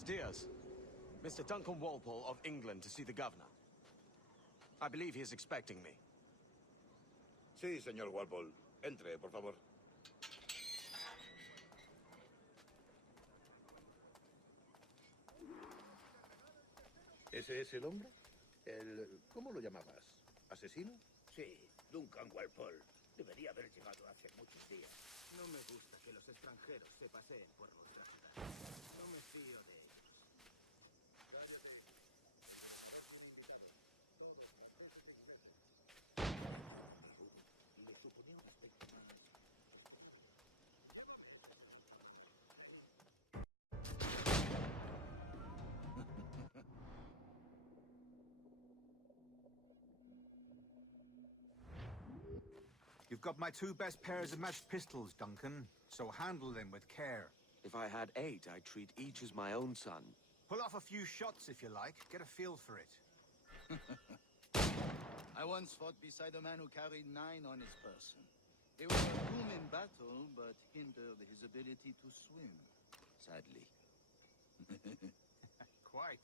Buenos dias. Mr. Duncan Walpole of England to see the governor. I believe he is expecting me. Sí, señor Walpole. Entre, por favor. ¿Ese es el hombre? ¿Cómo lo llamabas? ¿Asesino? Sí, Duncan Walpole. Debería haber llegado hace muchos días. No me gusta que los extranjeros se paseen por nuestra ciudad. No me fío de ellos. Le suponía un aspecto más. You've got my two best pairs of matched pistols, Duncan, so handle them with care. If I had 8, I'd treat each as my own son. Pull off a few shots if you like. Get a feel for it. I once fought beside a man who carried 9 on his person. They were a boom in battle, but hindered his ability to swim, sadly. Quite.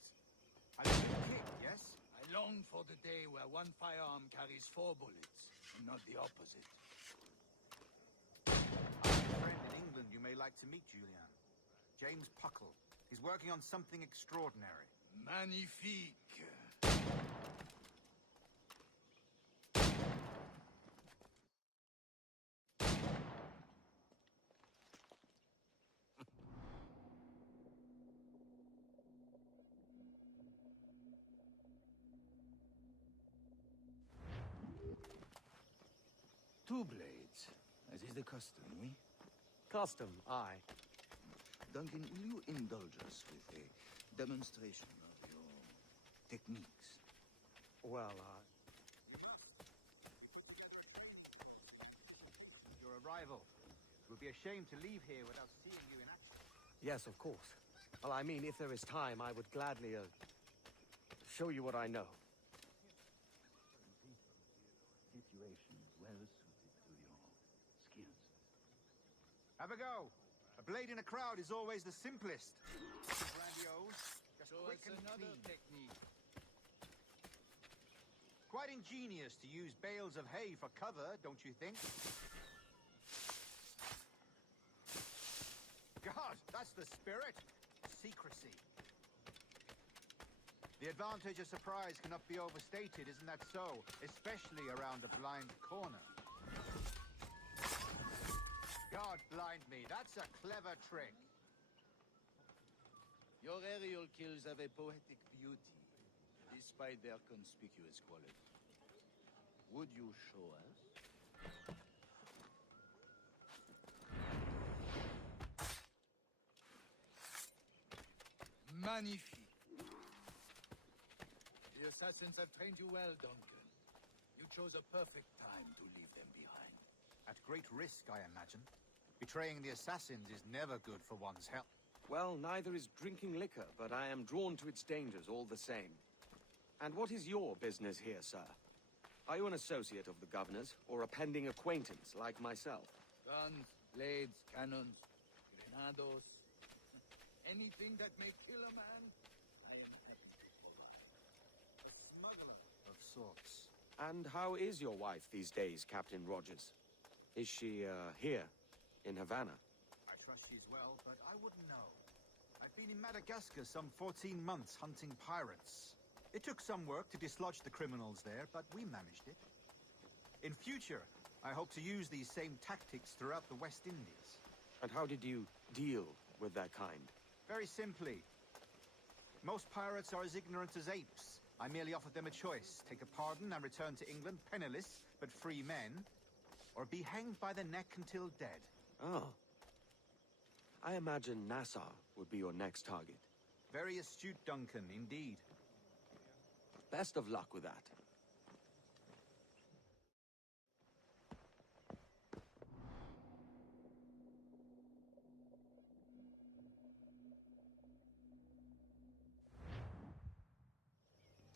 A good kick, yes? I long for the day where one firearm carries 4 bullets, and not the opposite. I have a friend in England you may like to meet, Julian. James Puckle. He's working on something extraordinary. Magnifique. Two blades, as is the custom, oui? Custom, aye. Duncan, will you indulge us with a demonstration of your techniques? Well, Your arrival. It would be a shame to leave here without seeing you in action. yes, of course. Well, I mean, if there is time, I would gladly, show you what I know. Situation well suited to your skills. Have a go. A blade in a crowd is always the simplest. Nothing grandiose, just Show quick us and another clean. technique. Quite ingenious to use bales of hay for cover, don't you think? God, that's the spirit. Secrecy. The advantage of surprise cannot be overstated, isn't that so? Especially around a blind corner. God blind me, that's a clever trick. Your aerial kills have a poetic beauty, despite their conspicuous quality. Would you show us? Magnifique. The assassins have trained you well, Duncan. You chose a perfect time to leave them behind. At great risk, I imagine. Betraying the assassins is never good for one's health. Well, neither is drinking liquor, but I am drawn to its dangers all the same. And what is your business here, sir? Are you an associate of the governor's, or a pending acquaintance like myself? Guns, blades, cannons, grenados. Anything that may kill a man, I am happy to provide. A smuggler of sorts. And how is your wife these days, Captain Rogers? Is she, here, in Havana? I trust she's well, but I wouldn't know. I've been in Madagascar some 14 months hunting pirates. It took some work to dislodge the criminals there, but we managed it. In future, I hope to use these same tactics throughout the West Indies. And how did you deal with that kind? Very simply. Most pirates are as ignorant as apes. I merely offered them a choice. Take a pardon and return to England penniless, but free men, or be hanged by the neck until dead. Oh. I imagine Nassau would be your next target. Very astute, Duncan, indeed. Best of luck with that.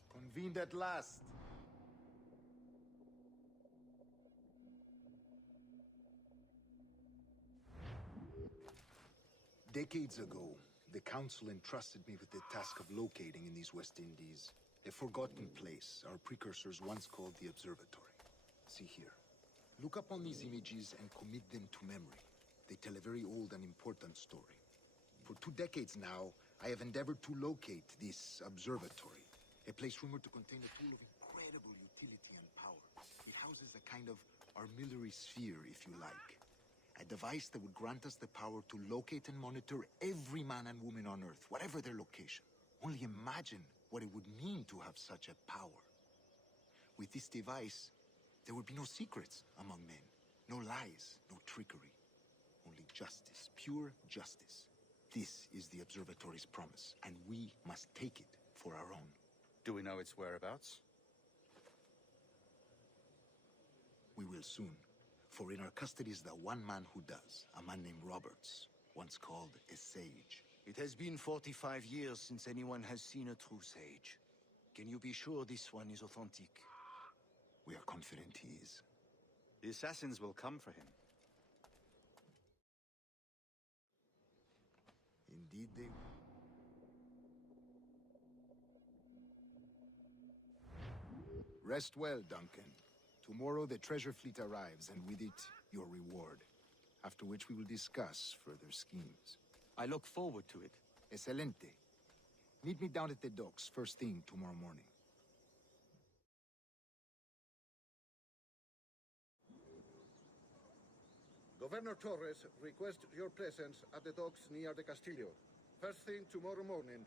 Convened at last. Decades ago, The Council entrusted me with the task of locating in these West Indies a forgotten place our precursors once called the Observatory. See here. Look up on these images and commit them to memory. They tell a very old and important story. For 2 decades now, I have endeavored to locate this observatory, a place rumored to contain a tool of incredible utility and power. It houses a kind of armillary sphere, if you like. A device that would grant us the power to locate and monitor every man and woman on Earth, whatever their location. Only imagine what it would mean to have such a power. With this device, there would be no secrets among men, no lies, no trickery. Only justice, pure justice. This is the observatory's promise, and we must take it for our own. Do we know its whereabouts? We will soon, for in our custody is the one man who does, a man named Roberts, once called a sage. It has been 45 years since anyone has seen a true sage. Can you be sure this one is authentic? We are confident he is. The assassins will come for him. Indeed they will. Rest well, Duncan. Tomorrow the treasure fleet arrives, and with it, your reward. After which we will discuss further schemes. I look forward to it. Excelente. Meet me down at the docks first thing tomorrow morning. Governor Torres requests your presence at the docks near the Castillo. First thing tomorrow morning.